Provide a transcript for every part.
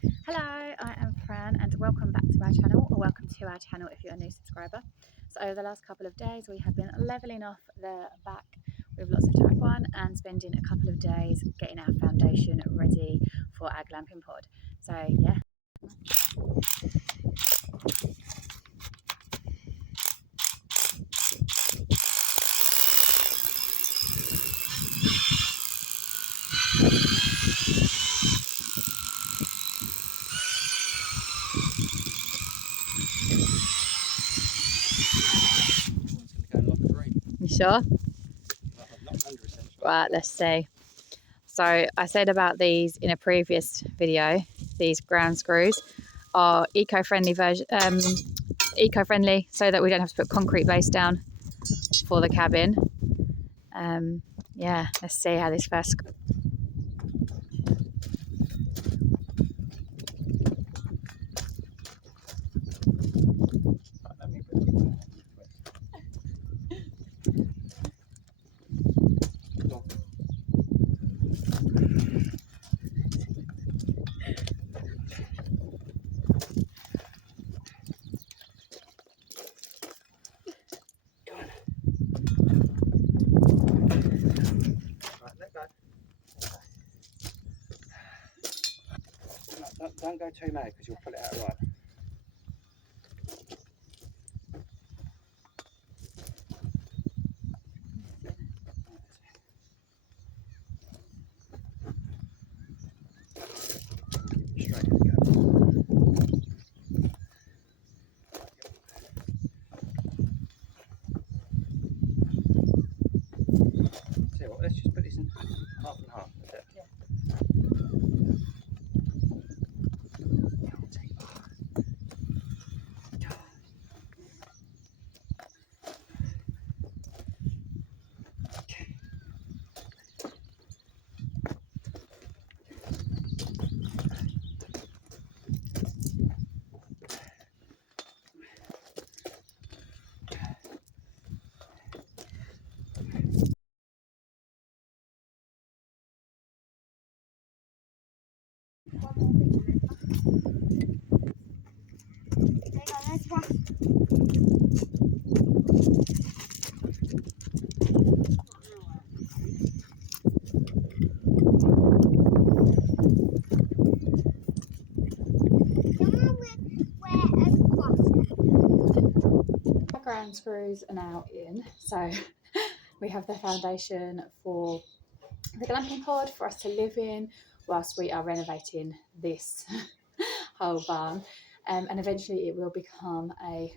Hello, I am Fran and welcome back to our channel, or welcome to our channel if you're a new subscriber. So over the last couple of days we have been levelling off the back with lots of caravn and spending a couple of days getting our foundation ready for our glamping pod. So yeah. You sure? Right, let's see. So I said about these in a previous video, these ground screws are eco-friendly eco-friendly so that we don't have to put concrete base down for the cabin. Yeah, let's see how this first. Don't go too mad because you'll pull it out right. Straight as it goes. Tell you what, let's just put this in half and half. That's it. Yeah. Our ground screws are now in, so we have the foundation for the glamping pod for us to live in whilst we are renovating this whole barn. And eventually it will become a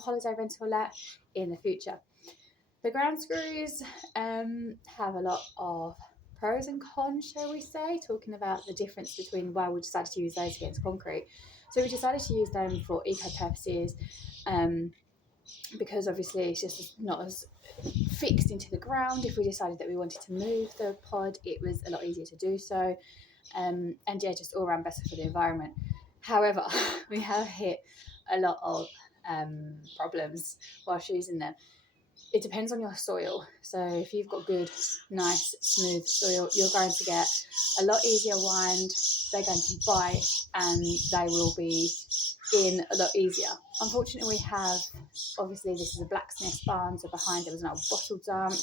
holiday rental let in the future. The ground screws have a lot of pros and cons, shall we say, talking about the difference between why we decided to use those against concrete. So we decided to use them for eco purposes, because obviously it's just not as fixed into the ground. If we decided that we wanted to move the pod, it was a lot easier to do so, and yeah, just all around better for the environment. However, we have hit a lot of problems whilst using them. It depends on your soil. So if you've got good, nice, smooth soil, you're going to get a lot easier wind. They're going to bite and they will be in a lot easier. Unfortunately, we have, obviously this is a blacksmith barn, so behind there was an old bottle dump,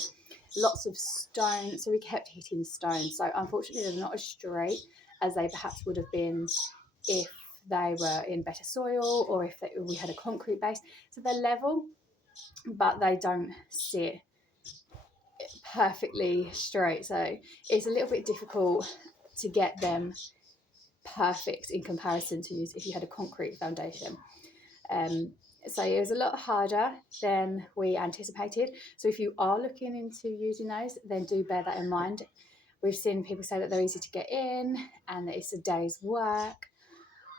lots of stone, so we kept hitting stone. So unfortunately they're not as straight as they perhaps would have been if they were in better soil or if we had a concrete base. So they're level, but they don't sit perfectly straight. So it's a little bit difficult to get them perfect in comparison to use if you had a concrete foundation. So it was a lot harder than we anticipated. So if you are looking into using those, then do bear that in mind. We've seen people say that they're easy to get in and that it's a day's work.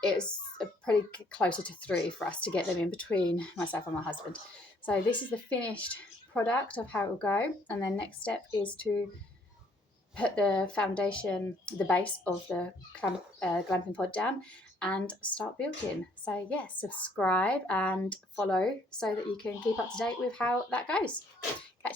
It's pretty closer to 3 for us to get them in between myself and my husband. So this is the finished product of how it will go. And then next step is to put the foundation, the base of the glamping pod down and start building. So yeah, subscribe and follow so that you can keep up to date with how that goes. Catch